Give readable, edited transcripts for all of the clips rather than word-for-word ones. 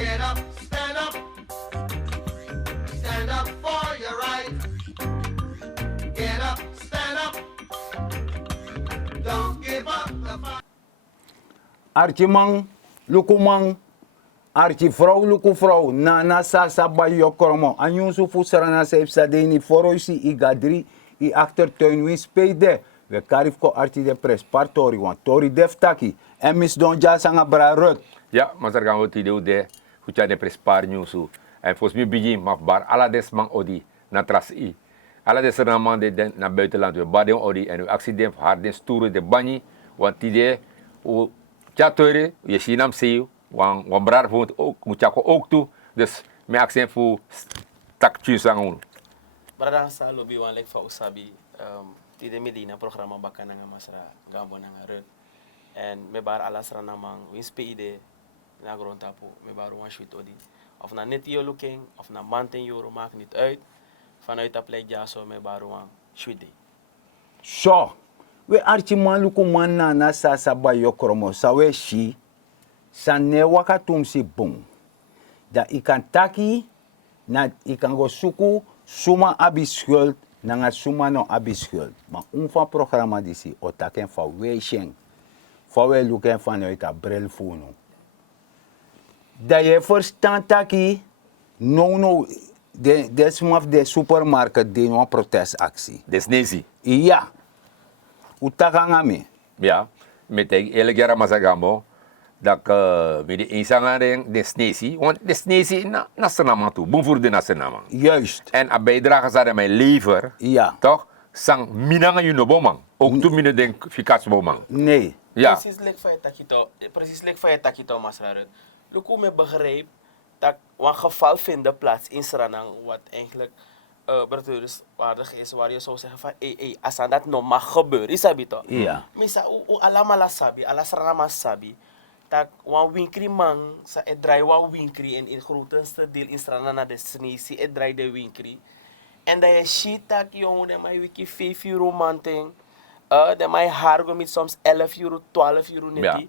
Get up, stand up. Stand up for your right. Get up, stand up. Don't give up the fight. Archimang, lukumang, archivrouw, lukuvrouw, nana sasa bayo kromo. Anyusu fusarana seipsa deni foroisi igadri i achtertuin win spede. We karifko archi de pres partori wan tori deftaki. En mis don jasanga bra rut. Ja, maar daar gaan we het doen de hoe je de prespar nieuwsu. En volgens mij begin maar bar alla des man odi na tras i. Alla des na man de na buitenland we badem odi en we accident hard den stoere de bani want die o chatoire je sinam seu wan brar voet ook moet je ook toe. Dus mijn accent voor takjes aan. Barang sa lobby wan lek fa usabi tide Medina programa bakana nga masra gambo na nga rut. En me bar alasra namang winspide na grondtapu me bar wan shoot odi. Of na net yo looking of na mountain euro maakt niet uit. Vanuit dat plek ja zo me bar wan shoot day. So, we archiman lukuman nana sasa bayo kromo. Sawe shi, sanne wakatum si bung. Da ikan taki, na ikan go suku, suma abischuld, nanga suma no abischuld. Maar unfa programma disi, otaken fa we sheng. Fa we luken vanuit a bril funo. Da je verstaan taki, no, de smaf de supermarket de no protestactie. Desnezi. Ja, utakangami. Ja, met elke jaar masagambo dat met de inzangering desnezi, want desnezi na senama toe, boem voor de nasenama. Juist. En a bijdrage aan mijn lever, Ja. toch? Sang minanga you no bomang. Ook toen minder denk fikas bomang. Nee. Ja. Precies lek van je takito masra rut. Luku me begreep dat een geval vinden plaats in Suriname wat eigenlijk waardig is, waar je zou zeggen van als dat nog mag gebeuren, is dat toch? Ja. Misa allemaal sabi, alla Suriname sabi, dat een winkri man sa het draai een winkri en in het grootste deel in Suriname na de snisi het draai de winkri. En dat je shit dat jongen de mij wiki 5 euro manting, de mij hargo met soms 11 euro, 12 euro net Ja. die.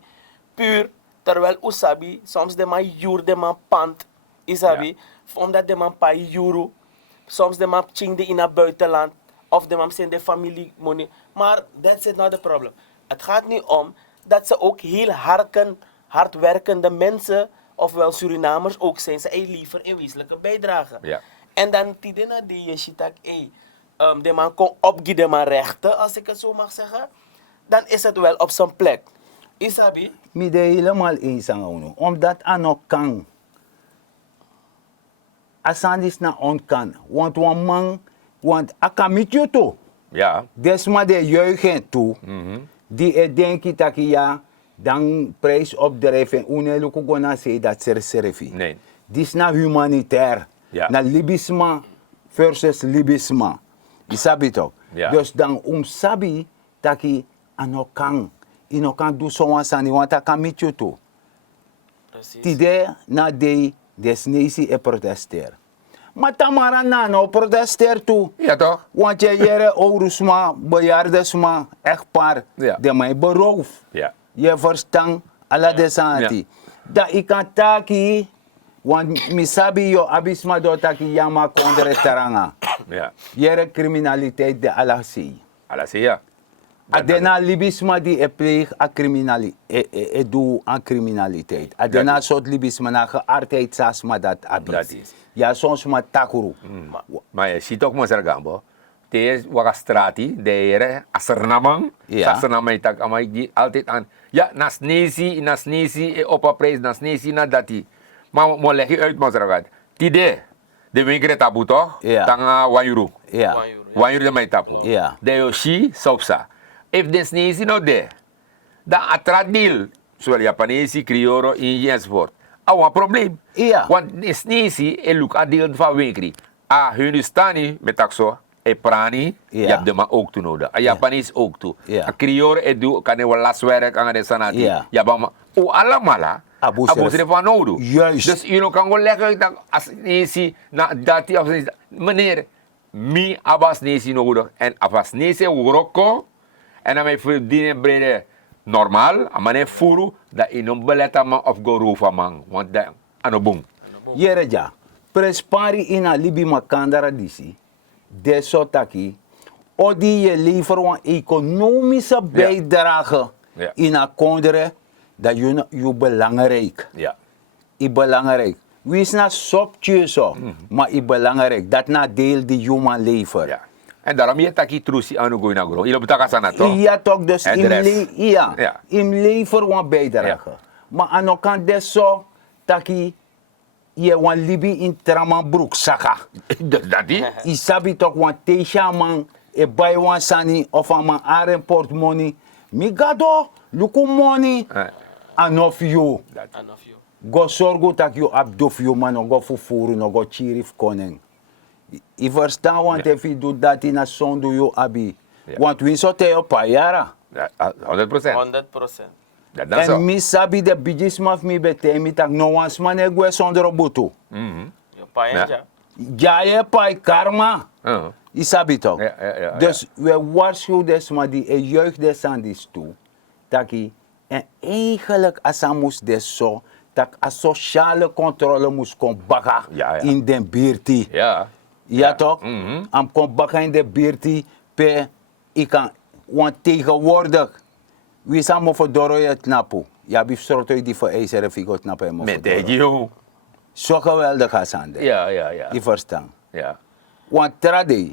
Puur terwijl usabi soms de man euro de man pand isabi Ja. omdat de man pa euro soms de man chingde in het buitenland of de man zijn de familie money maar that's it not the problem. Het gaat niet om dat ze ook heel hardwerkende mensen ofwel Surinamers ook zijn ze liever in wezenlijke bijdrage. Ja. En dan tidena die je shitak de man kon opgeven de man rechten als ik het zo mag zeggen dan is het wel op zijn plek. Isabi? Mi de helemaal eens aan uno. Omdat ano kan. Asandis na on kan. Want wan man, want akamit je to. Ja. Desma de jeugd toe. Die denki taki ja, dan prijs opdrijven. Une luku gona say dat servi. Nee. Dis na humanitair. Ja. Na libisma versus libisma. Isabi toch? Ja. Dus dan sabi taki ano kan. Ino kan do so wan sani want akamit je to. Precies. Tide na de desnezi e protesteer. Maar tamara na no protesteer toe. Ja toch? Want je jere ouders bejaarden echtpaar, Ja. de mij beroof. Ja. Je verstand, alla desanti. Ja. Da ik kan taki, want misabi yo abisma do taki yama kondre taranga. Ja. Jere criminaliteit de alasi. Alles ja. Adena libisma die e pleeg a criminaliteit, doe aan criminaliteit. Adena Dat is- soort libisma na geaardheid sasma dat abis. Dat is. Ja, soms maar takuru. Maar je ziet ook maar gambo. Het is wat strati, de heren, asernamang. Ja. Asernamang tak amai altijd aan. Ja, nasnesi, opa prijs, nasnesi, na dati. Maar mo leg je uit maar zeragat. Tide, de winkel tabu toch? Ja. Tanga 1 euro. Ja. 1 euro de mij tapu. Ja. De yoshi, sopsa. If de snesi no de, dan atradil, zowel Japanese, Criollo, Indië enzovoort. Een probleem. Ja. Want de snesi, look aan deel van winkri. Hindustani, met takso, prani, Ja. je hebt de man ook toe nodig. Japanese ook toe. Ja. Criollo, doe, kan je wel laswerk aan de sanati. Ja. Ja, maar allemaal, Abu Seref van nodig. Juist. Dus je kan wel leggen dat als snesi, na dati, of meneer, mi abas nesi nodig. En abas nesi uroko, en dan mijn verdienen brede normaal, maar nee furu dat in een beleid man of go rofa man, want Anobung. Yereja, prespari ina libi makandara disi, deso taki, odi je liever een economische bijdrage Ja. in een kondere, dat je belangrijk. Ja. I belangrijk. Wie is na sopje zo, maar i belangrijk. Dat na deel die human leven. Ja. En daarom je taki trusi anu go na gro. Ilo betaka sana to. Ja toch, dus En de rest. Ja. im lever een bijdrage. Ja. Maar aan de kant des zo, taki, je wan libi in traman broek saka. Dat die? I sabi toch wan teisha man, e buy wan sani, of a man aren portemonnee. Mi gado, luku money, anof you. And of you. Go sorgo tak you abdof you man, no go fufuru, no go chirif koning. I verstaan, want if you do dat in a son do you abi. Ja. Want we so te op payara. Ja, 100%. 100%. Dat dan zo. En mi sabi de bidis maf mi bete mi tak no wans man e gwe zonder obutu. Yo paella. Ja. Ja je pai karma. Uh-huh. I sabi toch? Ja. Dus we waarschuwen des maar die jeugd des aan die toe. Taki, en eigenlijk als hij moest des zo, dat a sociale controle moest komen baga Ja. in den buurtie. Ja. Ja toch? Mhm. Am komt baga in de buurtie, pe, ik kan, want tegenwoordig, wie samen voor doro je knappen. Ja, bif sorto die voor ijzeren figo knappen hem Met voor deze doro. joh. Zo geweldig als aan de. Ja. Je verstaan. Ja. Want trade,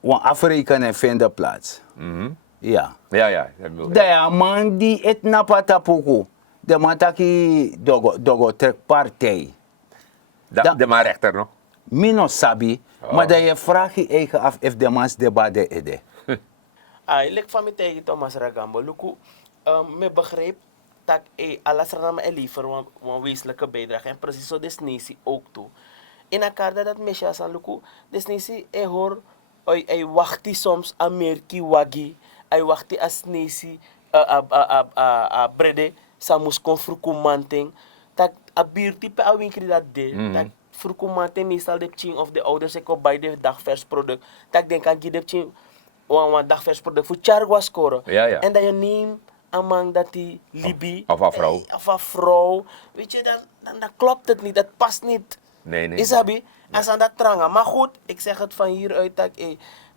want Afrika vindt de plaats. Mhm. Ja. Ja. De man die het napatapuku, de man taki dogo trek partij. De maar rechter nog. Mino sabi, maar dat je vraagt je eigen af of de mans de bade ede. Ik van me tegen Thomas Ragambo. Luku, me begreep dat alles er naar liever een wezenlijke bijdrage. En precies zo desnisi ook toe. In elkaar dat mesja aan Luku, desnisi hoor, hij wacht die soms Ameriki wagi, hij wacht die asnisi brede, samus kon frukumanting. Dat abiertype a winkel dat de, dat frukumanting meestal de ching of de ouders ik op bij de dagvers product. Dat denk aan de ching een dagvers product voor chargwa scoren. Ja. En dat je neemt amang dat die libi. Of een vrouw. Of een vrouw. Weet je, dan klopt het niet, dat past niet. Nee. Isabi, als aan dat trangen. Maar goed, ik zeg het van hieruit dat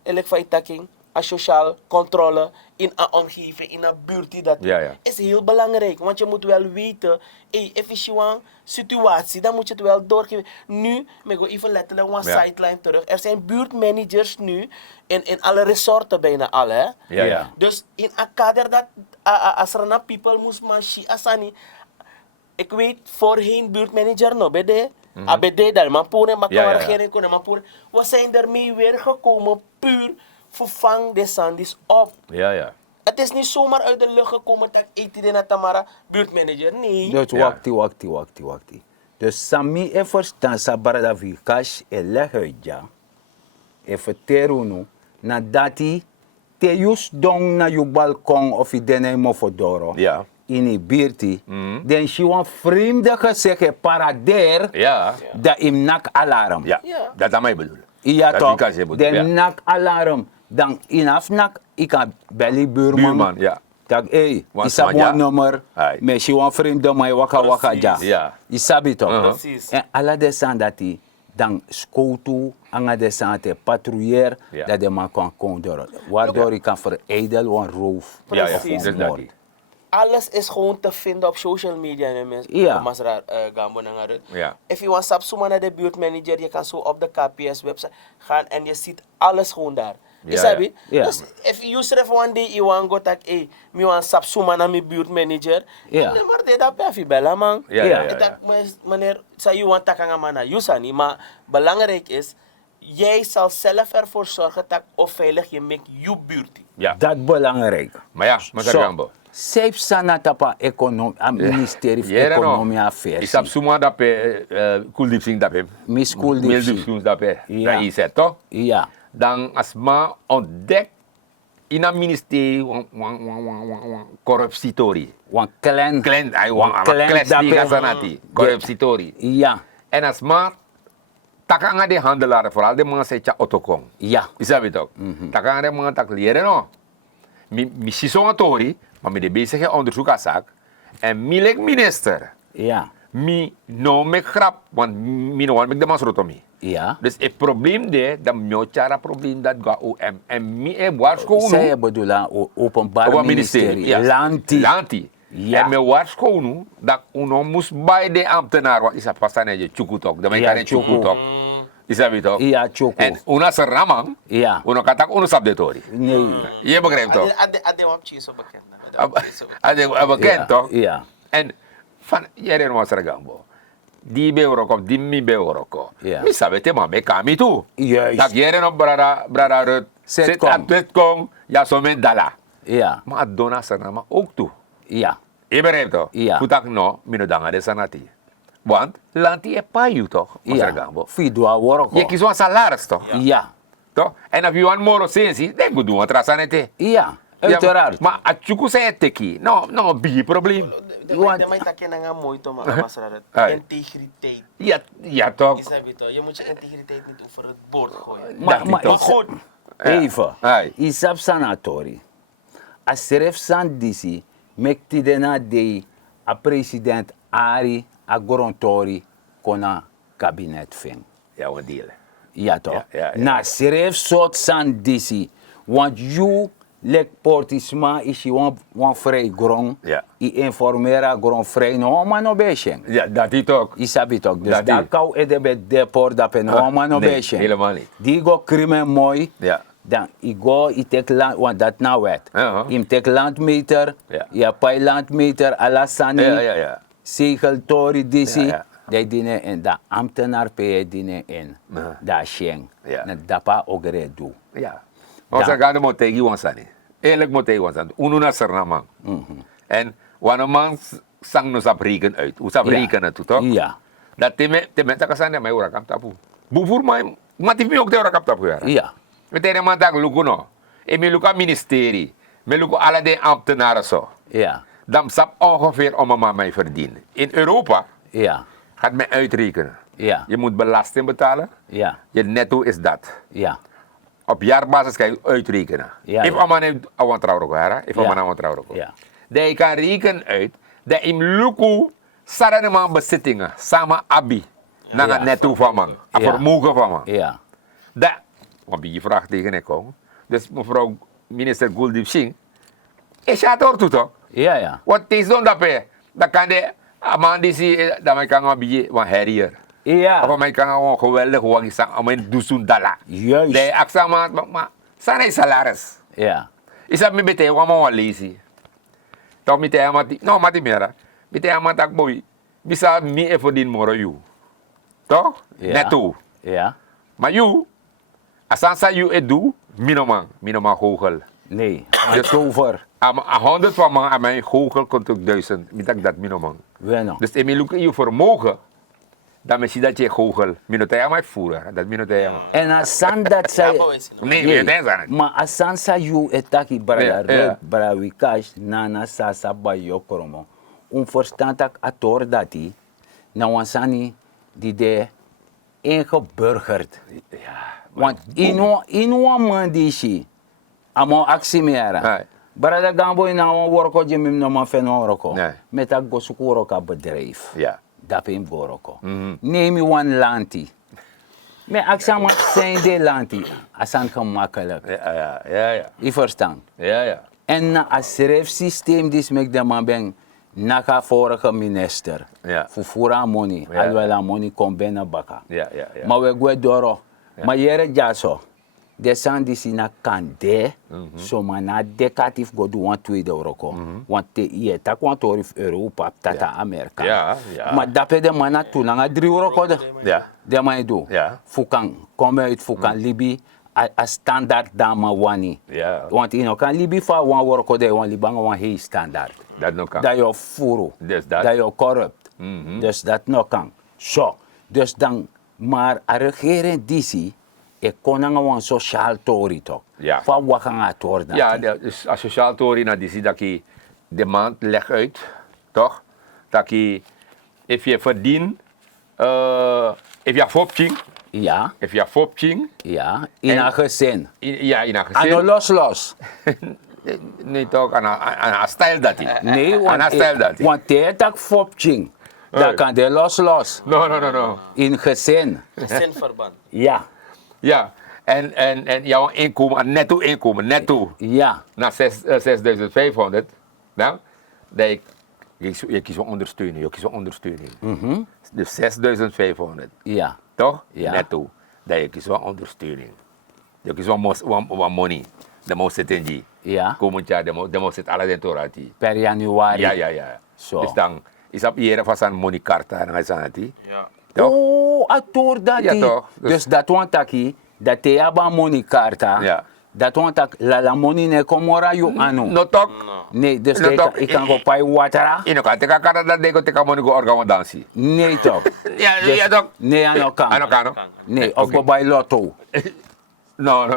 ik van taking, als sociaal controle in een omgeving, in een buurt die dat Ja. is heel belangrijk. Want je moet wel weten, if je een situatie, dan moet je het wel doorgeven. Nu, ik ga even letterlijk een sideline terug. Er zijn buurtmanagers nu, in alle resorten bijna alle. Hè? Ja. Dus in een kader dat, als er een people moest man, asani. Ik weet voorheen buurtmanager no bede. Abede daar man poene maar kan regering kunnen man poene. We zijn ermee weer gekomen puur vervang de sandis op. Ja. Het is niet zomaar uit de lucht gekomen dat ik die naar Tamara buurtmanager. Nee. Dus wakti. Dus sami e verstaan sa barada vi cash e legge ja. E verteru nu, na dati te jus dong na je balkon of je dene mo fodoro. Ja. In die buurtie, dan je een vreemde gezegd paradeer, Ja. dat im nak alarm. Ja. Ja. Dat is mijn bedoel. Ja Dat toch, ik kan zeggen, de ja. nak alarm. Dan inaf nak, ik kan bellen buurman. Ja. Tak, hey, Want isa man, ja. buwan nummer, Hai. me si wan vreemde mij waka Precies. ja. Ja. Isabi toch. Precies. En alla de san dati, dan skoutu, anga de san te patrouiller, Ja. dat de man kan komen. Waardoor ik kan veredel wan roof. Ja. Precies. Dus dat die. Alles is gewoon te vinden op social media. Ja. Masra Gambo Nangarut. Ja. If you want sapsuma naar de buurtmanager, je kan zo op de KPS website gaan en je ziet alles gewoon daar. Ja, Isabi? ja. Dus if you schrijft one day, you want go tak, hey, me want sapsuma naar mijn buurtmanager. Ja. Nee, maar dat heb je bellen, man. Ja. Dat meneer, zei you want tak aan mana, you sani, maar belangrijk is, jij zal zelf ervoor zorgen dat of veilig je maakt je buurt. Ja. Dat belangrijk. Maar ja, maar dat gambo. Safe sana tapa ministerie van Economie Affairs. Isap suma dape kuldipsing dape. Mis kuldipsing. Kuldipsing dape. Ja. Dat is het toch? Ja. Dan asma ontdek in een ministerie corruptietori. Wan klein. Klein, ay Wan klein kles di dape. kasanati. Corruptietori. Ja. En asma taka nga de handelaren, vooral de mensen uit Otokong. Ja. Isabi toch? Taka nga de mensen tak leren no. Mi siso een tori, maar met de bezige onderzoek aan zaak. En milek minister, Ja. Mi no me grap, want mi no want me de mas rotomi. Ja. Dus het probleem de, dat miochara probleem dat ga OM. En mi e waarschuwen. Zij bedoelen openbaar ministerie. Ja. Lanti. Lanti. Ja. En me waarschuwen dat uno moest bij de ambtenaar, want is dat pas aan je chukutok. Dan Ja, kan je chukutok. Is dat weet toch? Ja, Choco. En una se ramang, Ja. uno katak uno sab de tori. Nee. Je begrijpt toch? Ade wap chiso bekend. Ade bekend toch? Ja. En van jaren was er gambo. Die beuroko, die mi beuroko. Ja. Mi sabe te mame kami tu. Juist. Dat jaren op brada rut. Zet Zit kom. aan het kong, ja zo met dala. Ja. Maar dona sanama ook toe. Ja. Je begrijpt toch? Ja. Kutak no, mino danga de sanati. Want lanti e payu toch? Was er gambo. Fidua worko. Je kies een salaris toch? Ja. Toch? En als je een moro sensi, dan moet je doen wat rasanete. Ja. Uiteraard. Maar als je kunt teki, no, big probleem. De mij takken nga mooi to maar masra Ai. integriteit. Ja toch? Is dat weet je moet je integriteit niet over het bord gooien. Maar niet toch? goed. Even. Ai. Isap sanatori. As seref san disi, mekti dena de a president Ari a gorontori kona kabinet fing. Ja, wat deal. Ja toch? Ja. Na seref sot san disi. Want you lek portisma isi wan vrij grong. Ja. I informera grong vrij no man no beshen. Ja, dat is ook. Isabi toch. Dus Dat daar die. kou edebet deport dat pen no man no Nee, beshen. helemaal niet. Die go crimen mooi. Ja. Dan i go i tek land, want dat nou wet. Ja. Im tek landmeter, Ja. ja pai landmeter, alasani, Ja. segeltori disi. Ja. Die dienen in, da ambtenaar pe dienen in. Ja. Da sheng. Ja. Na dapa ogre do. Ja. Als er gaat moet tegen ons aan. Eerlijk moet tegen ons aan. Uno na sernamang. En wanneer man sang nos apreken uit. Hoe sap rekenen toe toch? Ja. Dat te tak sana mai ora kap tapu. Bufur mai mati mi ook te ora kap tapu ya. Ja. Met een man tak luku no. E mi luka ministerie. Me luku alle de ambtenaren zo. Ja. Dan sap ongeveer om een man mij verdienen. In Europa Ja. gaat men uitrekenen. Ja. Je moet belasting betalen. Ja. Je netto is dat. Ja. Op jaarbasis kan je uitrekenen. Ja, If ja. een man heeft een trouwroko, if een Ja. man een trouwroko. Ja. Dat je kan rekenen uit dat in luku sarane man bezittingen samen abi naar Ja. het netto van man, een Ja. vermogen van man. Ja. Dat, want je vraag tegen ik ook. Dus mevrouw minister Guldeep Singh, is het er toe toch? Ja. Ja. Wat is dan dat bij? Dat kan de man die zie dat mij kan een beetje van herrier. Ja. Of mij kan gewoon geweldig gewoon iets aan mijn dusun dala. Juist. De aksa maar sana is salaris. Ja. Is dat me bete wa ma lazy. Toch met hij mati, no mati mera. Bete hij matak boy. Bisa mi e voor din moro you. Toch? Ja. Netto. Ja. Maar you asansa you e do minoma goochel. Nee. Het over. Am 100 van man aan mijn goochel komt ook 1000. Mitak dat minoma. Bueno. Dus emi look je vermogen. Dan misschien dat je goochel minotaya mij voeren. Dat minotaya. En asan dat zij... Nee, Yeah. weet je dat. Maar asan sa you etaki bara Ja, red ja. bara wikash nana sasa ba yokoromo. Verstandig ator dati na wansani die de ingeburgerd. Want ino man die shi amo aksimera. Nee. Bara da gambo ina wan worko jemim no man feno roko. Nee. Met a gosukuro ka bedrijf. Ja. Dapin boroko. Neem je one lanti. Maar aksama zijn de lanti. Asan gemakkelijk. Ja. Je verstaan. Ja. En na een schrijfsysteem die smek de man ben naka vorige minister. Ja. Fufura money. Ja. Alwala money kon binnen baka. Ja. Maar we gaan door. Maar jere jaso. De san die si na kande. So man na decatief go do one tweede euroko. Want je tak want orif Europa tata Amerika. Ja. Maar dape de man na tu na 3 euroko de. Ja. De man do. Ja. Fukan kom uit fukan Libi. A standaard dama wani. Ja. Want you know, kan Libi fa wan worko de wan libanga wan hei standaard. Dat nog kan. Dat je furu. Dus dat. Dat je corrupt. Dus dat nog kan. Zo. Dus dan, maar a regering disi, ik kon aan een sociaal tori toch. Ja. Van wat gaan het worden? Ja, dus als sociaal tori na die dat je de maand leg uit, toch? Dat je, if je verdient, if je fopching, Ja, ja. In En- een gezin. ja, in een Ano gezin. los. Nee, toch, aan een stijl dat hij. Nee, aan een stijl dat hij. want hij tak fopching. Dat kan de los. No. In gezin. Gezinverband. Ja. Ja, en jouw inkomen, netto, Ja. naar 6.500, nou, dat je kiest wel ondersteuning, Dus 6.500, Ja. toch? Ja. Netto, dat je kiest wel ondersteuning. Je kiest wel money, de moet zitten die. Ja. Komend jaar, de moet zitten alle den torati. Per januari. Ja. Zo. Dus dan, is op hier vast een money karta, dan is het die. Ja. Toch? Oh, ator dat Ja, die. toch. Dus dat want taki, dat te hebben money karta. Ja. Dat want tak la money ne komora yu anu. No toch? Nee, dus No, toch. ik kan go pai watera. Je kan teka karta dat deko teka money go organ dansi. Nee toch. Ja, toch? Nee, ano kan. Ano kan, no? Nee, of Oké. go buy lotto. No,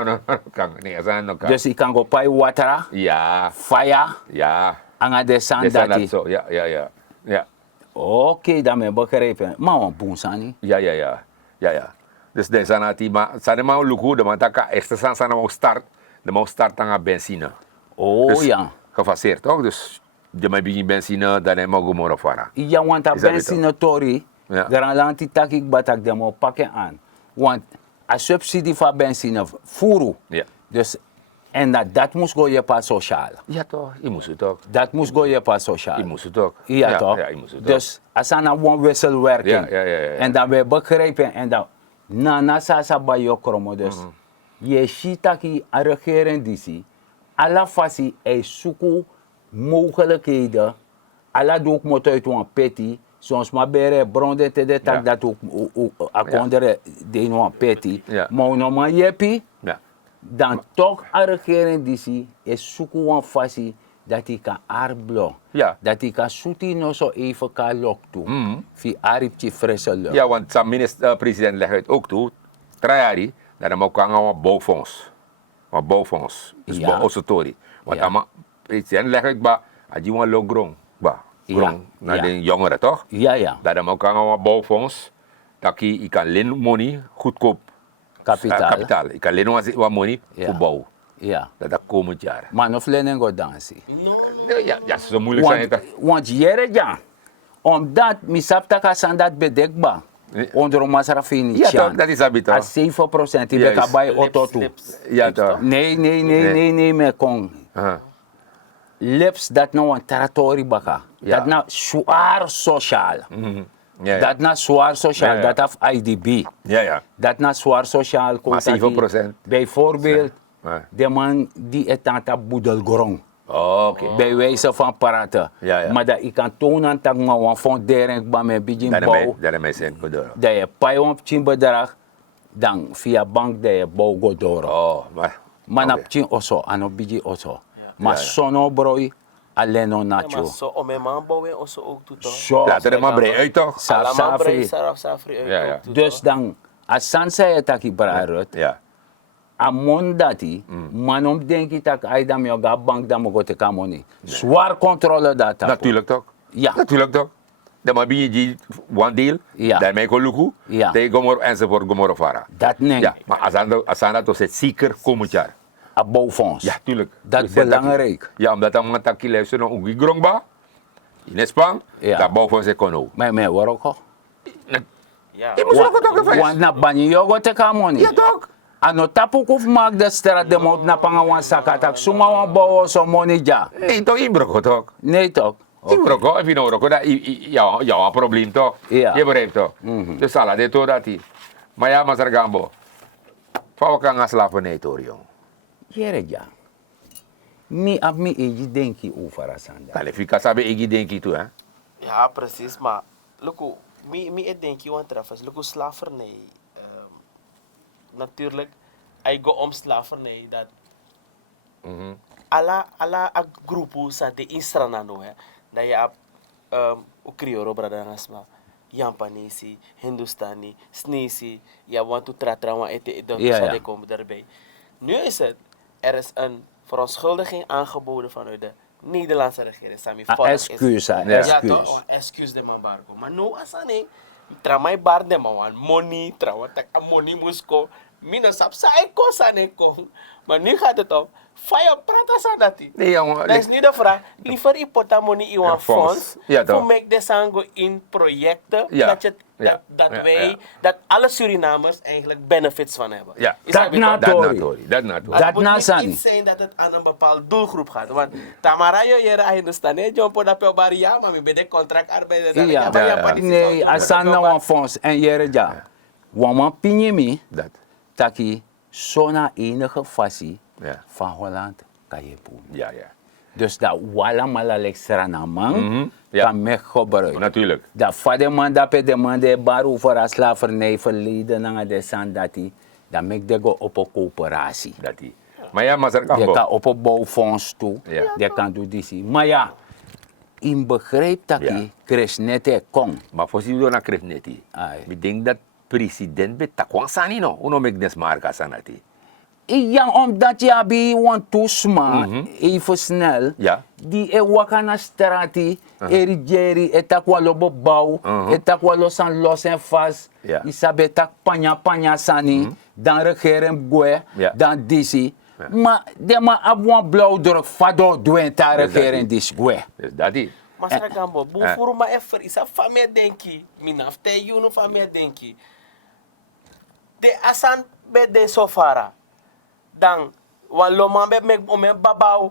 kan. Nee, dat no kan. Dus ik kan go pai watera, Ja, fire, ja. anga de Dat san is dat dati. zo. Ja. Oké, dan ben ik begrepen. Maar wat boensani? Ja. Dus deze zijn het, maar zijn maar luku, de man dat eerste zijn nou start aan benzine. Oh Dus ja. gefaseerd toch? Dus je moet begin benzine, dan heb je ook vara. Ja, want dat Is dat benzine tori, Ja. daar aan die tak ik batak demo pakken aan. Want a subsidie van benzine furu. Ja. Dus, en dat moest go je pas sociaal. Ja toch, je moest het toch. Dat moest go je pas sociaal. Je moest het toch. Ja, toch? Ja, je moest het toch. Dus als er nou een wisselwerking. Ja. En dat we begrijpen en dat na sasa bij je kromo. Dus je ziet dat die regering die zie. Alle fasie is zoeken mogelijkheden. Alle doek moet uit een peti. Soms maar bere bronnen te de tak Ja. dat ook akondere de een peti. Ja. Maar no maar jepi. Ja. Dan toch een regering die zie is zoeken een fasie dat hij kan arblo. Ja. Dat hij kan zoetie nog zo even kan lok doen. Via aripje frisse lucht. Ja, want zijn minister-president legt het ook toe, 3 jaar, dat hij ook kan een bouwfonds. Een bouwfonds. Dus Ja. bouwautorie. Want Ja. de president legt het bij, als je een logrong, grong, naar Ja. de jongeren toch? Ja. Dat hij ook kan een bouwfonds, dat je kan lenen money, goedkoop Kapitaal. Je kan lenen wat money Ja. voor bouw. Ja. Dat komend jaar. Maar nog lenen go dansen. Ja, zo moeilijk zijn het. Want jere ja. Omdat misap taka sandat bedekba. Ja. Onder Masrafini. Ja toch, dat is habit toch? A 7% die Juist. beka bij auto toe. Ja toch. Nee, me kon. Aha. Lips dat nou een territorie baka. Ja. Dat nou zwaar sociaal. Ja. Dat nou zwaar sociaal. Ja. Dat af IDB. Ja. Dat na zwaar sociaal komt. Maar 7%. Bijvoorbeeld, Ja. de man die het aan het boedelgrong. Oh, oké. Bij wijze van paraten. Ja. Maar dat ik kan tonen dat ik een fondering bij mijn begin bouw. Dat is mijn zin, bedoel. Dat je pay op een bedrag, dan via bank dat je bouw go door. Oh, maar. Maar oké. op een also, en op begin also. Ja. Maar Ja. sono brooi, alleen no Ja, maar nacho. zo om mijn man bouwen of zo ook toe toch? Zo. Laat er maar breed uit toch? Allemaal breed, Safri. saraf, safri uit Ja. ook toe, Dus toch? dan, als Sansa je taki braarut, Ja. amon dati, manom denki tak ay dam yo ga bank dam go te kamoni. Zwaar controle data. Natuurlijk toch? Ja. Natuurlijk toch? Dan maar ben je one deal. Ja. Dan ben je luku. Ja. Dan gomor enzovoort gomor vara. Dat nee. Ja. Maar als dat toch zit zeker komend jaar. A bouwfonds. Ja, tuurlijk. Dat Dus belangrijk. Ja, omdat dan een takkie luisteren naar een grongba. In Spang. Ja. Dat bouw van zijn kono. Maar hoor ook al. Ja. Je moet ook het ook Want na banyi yo go te kamoni. Ja toch? Ano tapu kuf maak de straat de mout na panga wan sakatak. Suma wan bouw so money ja. Nee, toch inbroko toch? Nee toch? Inbroko, if je nou roko, dat jouw probleem toch? Ja. Je begrijpt toch? Dus ala, dit hoort dat hij. Maar ja, maar Gambo. Van kan gaan slapen nee, toch, jong. Jere ja. Mi ab mi eji denki over asanda. Dan if ik sabe ik denk je toe, hè? Ja, precies, maar luku, mi denk je want treffers, luku slavernij. Natuurlijk, hij go om slavernij dat alla groepen sa de instrana no hè. Dat je op Krioro brada nasma. Japanese, Hindustani, Snesi, ja want to tratrawa ete dan Ja, sa ja. de komen daarbij. Nu is het, er is een verontschuldiging aangeboden vanuit de Nederlandse regering. Sami A volk is- excuus, a Ja. excuus. Ja, toch? Excuse de man barco. Maar no asane. Tramai bar de man money, trawa tak money musko. Mina sap sa kosa nekong. Maar nu gaat het om, fire prata sa dati. Nee, jongen. Dat is niet de vraag. Liever ipotamo in Ja, een fonds. fonds. Ja, toch. Voor make de sango in projecten. Ja. Dat, je, Ja. dat Ja, wij, ja. dat alle Surinamers eigenlijk benefits van hebben. Ja. Is Dat dat na- Dat Sorry. natuurlijk. Dat natuurlijk. Dat het moet na niet sani. iets zijn dat het aan een bepaalde doelgroep gaat. Want Tamara, je hier aan de staan, John Poda Baria, maar we bij de contractarbeider. Ja. Nee, asan na wan fonds en jere ja. Waman pinjemi, Dat. taki zona enige fasie Ja. van Holland kan je boen. Ja, ja. Dus dat wala malalex stranamang Ja. kan me gebruiken. Natuurlijk. Dat vader man dat pe de man de baru voor a slavernij verleden na de san dati, dan mek de go op een coöperatie. Dat die. Maar ja, maar ze Je kan kan op een bouwfonds toe, Ja. je kan doen die. Maar ja, in begrijp dat Ja. je kres net e kon. Maar voor je naar Krefneti. Ai. Ik denk dat president betakwang sani no. Uno mek des marka sanati. Ja, omdat je abi want toesma, even snel, Ja. die e wakana strati, erigeri, etakwa lobo bouw, etakwa los en los en vast, Ja. isabe tak panya sani, dan regeren gue, Ja. dan disi. Maar de ma abwan blauwdruk, fado doen ta regeren dis gue. Dus dat die. Maar sa gambo, bufuru ma effer, isa famia denki, minaf te yunu famia denki. De asan be de sofara. Dan, wan loman be mek ome babau,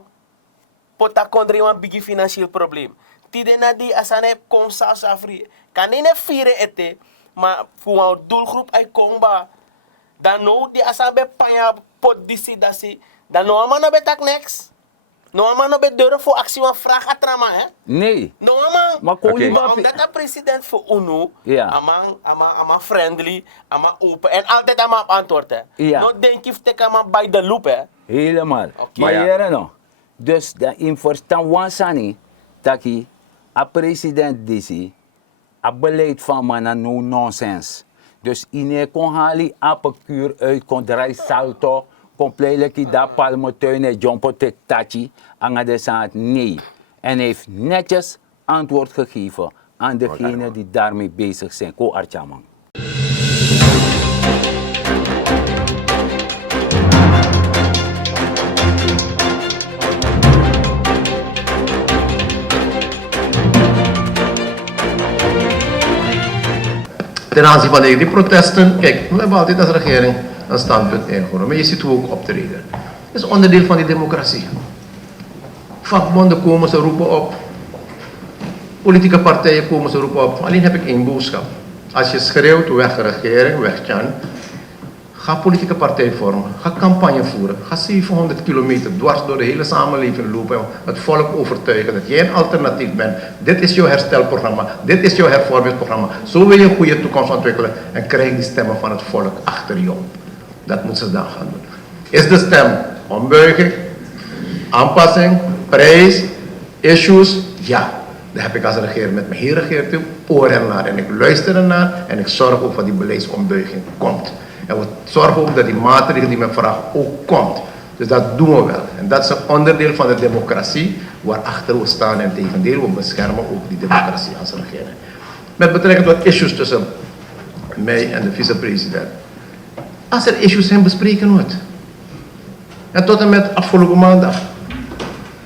pota kondri wan bigi financieel probleem. Tide na di asan e kom sa safri. Kan ine fire ete, maar voor een doelgroep ay komba. Dan no di asan be panya pot disi dasi. Dan no ama no be tak next. No ama no be deuren voor actie wan vraag atrama, hè? Nee, No ama. maar Oké. koning Maar bapi. omdat de president voor UNO, Ja. ama friendly, ama open en altijd ama op antwoord, hè? Ja. No denk je te ama bij de loop, hè? Helemaal. Oké. Maar Ja. jere no. Dus de in verstaan wansani, taki, a president disi, a beleid van mana no nonsense. Dus ine kon hali apenkuur uit, kon draai salto, compleet ki da palmotuin en jompo tek tachi, anga de saad nee. En heeft netjes antwoord gegeven aan degenen die daarmee bezig zijn. Ko Archaman. Ten aanzien van die protesten, kijk, we hebben altijd als regering een standpunt ingenomen, maar je ziet hoe ook optreden. Dat is onderdeel van die democratie. Vakbonden komen, ze roepen op. Politieke partijen komen, ze roepen op. Alleen heb ik één boodschap. Als je schreeuwt, weg regering, weg Tjan, ga politieke partij vormen. Ga campagne voeren. Ga 700 kilometer dwars door de hele samenleving lopen. En het volk overtuigen dat jij een alternatief bent. Dit is jouw herstelprogramma. Dit is jouw hervormingsprogramma. Zo wil je een goede toekomst ontwikkelen. En krijg die stemmen van het volk achter jou. Dat moet ze dan gaan doen. Is de stem ombuiging, aanpassing, prijs, issues? Ja. Daar heb ik als regering met mijn hele regering oren naar. En ik luister ernaar en ik zorg ook dat die beleidsombuiging komt. En we zorgen ook dat die maatregelen die men vraagt ook komt. Dus dat doen we wel. En dat is een onderdeel van de democratie waarachter we staan. En tegendeel, we beschermen ook die democratie als regering. Met betrekking tot issues tussen mij en de vicepresident. Als er issues zijn, bespreken we het. En tot en met afgelopen maandag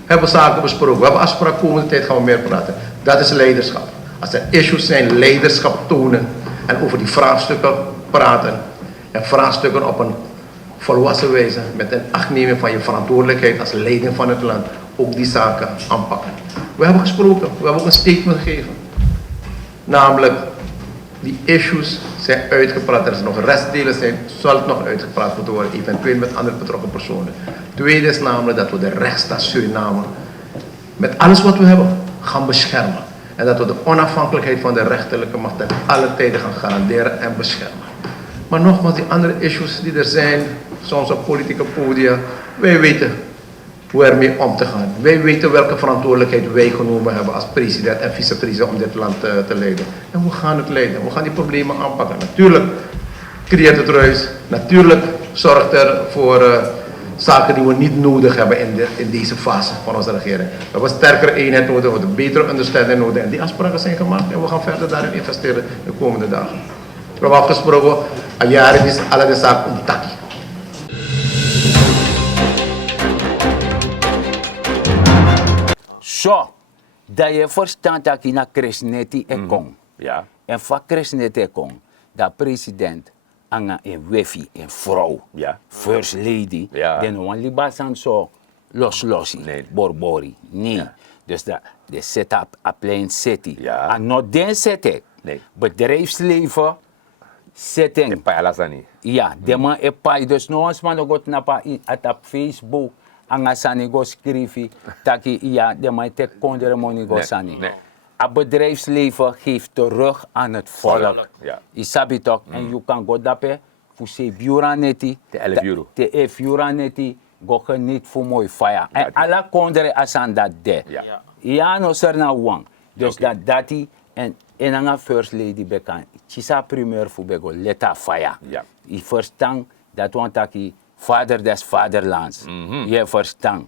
hebben we zaken besproken. We hebben afspraken, komende tijd gaan we meer praten. Dat is leiderschap. Als er issues zijn, leiderschap tonen en over die vraagstukken praten. En vraagstukken op een volwassen wijze, met een achtneming van je verantwoordelijkheid als leiding van het land, ook die zaken aanpakken. We hebben gesproken, we hebben ook een statement gegeven. Namelijk, die issues zijn uitgepraat, er zijn nog restdelen, zal het nog uitgepraat moeten worden, eventueel met andere betrokken personen. Tweede is namelijk dat we de rechtsstaat Suriname, met alles wat we hebben, gaan beschermen. En dat we de onafhankelijkheid van de rechterlijke macht ten alle tijden gaan garanderen en beschermen. Maar nogmaals, die andere issues die er zijn, soms op politieke podia, wij weten hoe ermee om te gaan. Wij weten welke verantwoordelijkheid wij genomen hebben als president en vicepresident om dit land te leiden. En we gaan het leiden, we gaan die problemen aanpakken. Natuurlijk creëert het ruis, natuurlijk zorgt er voor zaken die we niet nodig hebben in deze fase van onze regering. We hebben een sterkere eenheid nodig, we hebben een betere understanding nodig en die afspraken zijn gemaakt en we gaan verder daarin investeren de komende dagen. We hebben afgesproken, al jaren is alle de zaak om taki. Zo, dat je verstand dat je naar Krisneti en Kong. Ja. En van Krisneti en Kong, dat president, anga een wifi, een vrouw, Ja. first lady, Ja. den wan libasan zo los, Nee. borbori. Nee. Ja. Dus dat de setup op plein city. Ja. En not den setting. Nee. Bedrijfsleven, setting. En pa alasani. Ja, de man e pai, dus no ons man got na pa at op Facebook, anga sani go skrifi, taki ja, de man te kondere money go Nee, sani. nee. Het bedrijfsleven geeft terug aan het volk. Ja. Isabi toch, en je kan go dape, voor se biura neti, Te 11 euro. te 11 euro neti, go geniet voor mooi fire. En Ja, alla kondere asan dat de. Ja. Ja. Ja, no ser na wang. Dus Oké. dat en anga first lady bekan. Chisa primeur voor bego leta fire. Ja. Je verstaan dat want taki vader des vaderlands. Je verstaan.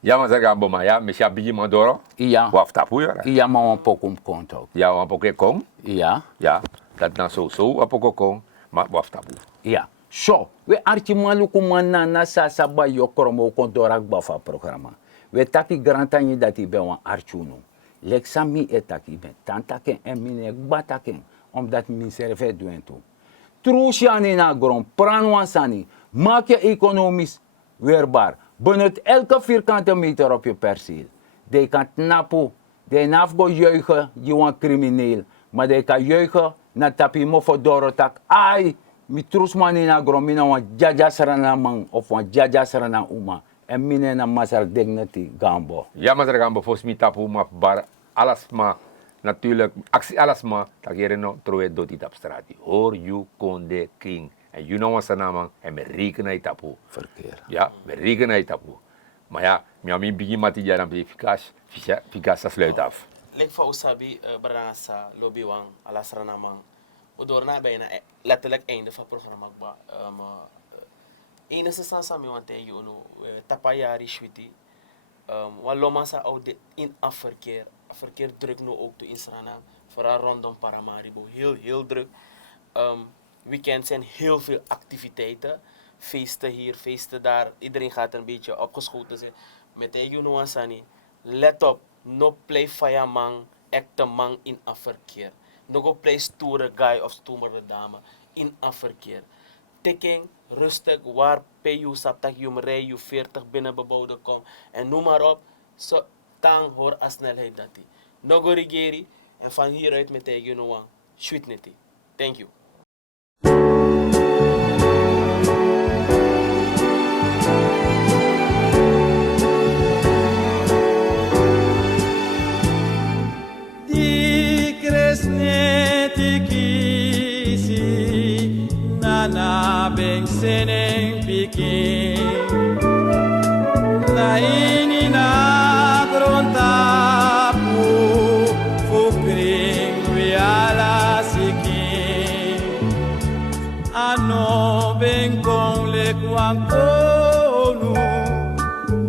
Ja, maar zeg aan boma, ja, misschien bigi mandoro. Ja. Waf tapu yora. Ja, maar een pokum konto. Ja, wan poke kong. Ja. Ja, dat na zo, wan poke kong, maar waf tapu. Ja. So, we archi maluku manna na sasa ba yokromo kontorak bafa programma. We taki grantani dati be wan archuno. Leksa mi etaki ben tantaken en mine gbataken omdat min serve duento. Trusiani na gron pranwansani maak je economisch weerbaar. Benut elke vierkante meter op je perceel. De kan knappen, de naf go juichen, je wan crimineel. Maar de kan juichen na tapi mofo dorotak. Ai, mi trusmani na gron mina wan jaja sarana man of wan jaja sarana uma. En mine na masar dignity gambo. Ja, maar zeg aan volgens mij tapu, maar bar alles maar. Natuurlijk, actie alles maar, dat je no troe doti tap strati. Hoor you konde king. En you know wat ze namen, en me rekenen het tapu. Verkeer. Ja, we rekenen het tapu. Maar ja, mi begin met die jaren efficace sluit af. Lek fa usabi barasa lobby wang alasra namang. Udor na bijna letterlijk einde van het programma. Ene se sansa mi wante yuno tapayari shwiti. Wan loma sa oude in afverkeer. Verkeer druk nu ook te Israël. Vooral rondom Paramaribo. Heel druk. Weekends zijn heel veel activiteiten. Feesten hier, feesten daar. Iedereen gaat een beetje opgeschoten zijn. Met de Junuansani. Let op. No play fire man. Echte man in afverkeer. No go play stoere guy of stoere dame in afverkeer. Tikking, rustig, waar PU saptak jum rij, je 40 binnen bebouwde kom. En noem maar op. So, tang hoor a snelheid dat die. No go rigeri. En van hieruit met de Junuan. Sweet neti. Thank you. Seneng pikin laini na grontapu fukring wiala sikin ano bengkong lekwang konu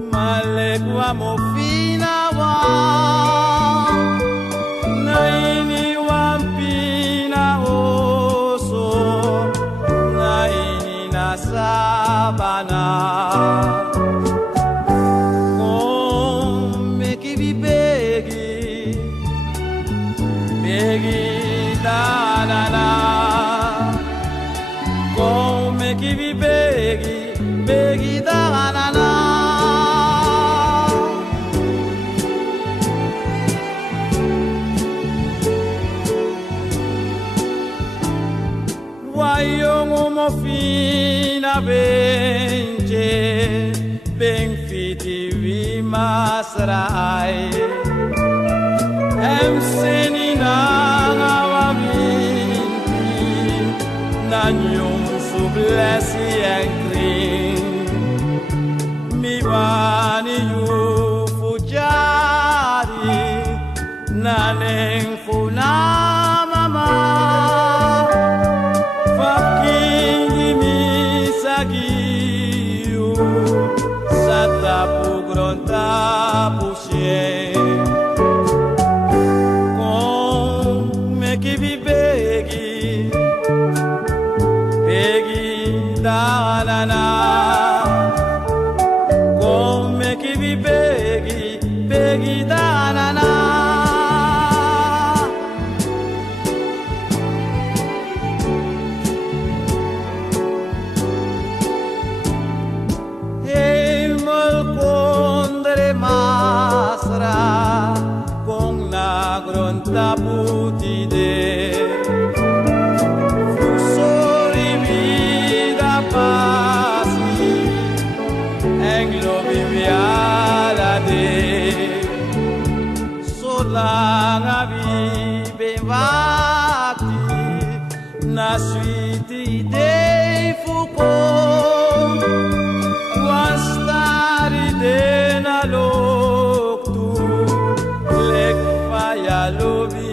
malekwa mo finawa naini wampina oso naini sabana come che vi beghi da na na come che vi beghi da na na guayong umofina benje ben fiti vi masrai em senina ngawaminti nanyong sublesi en green mi bani yu fujari naneng funamama Satapu grontapu sien come che vi beghi da na na come che vi beghi utide Fusori vida pasi Englo viviala de Solanga vive vati Na suite de Foucault Wastari de na loktu Lek faya lobi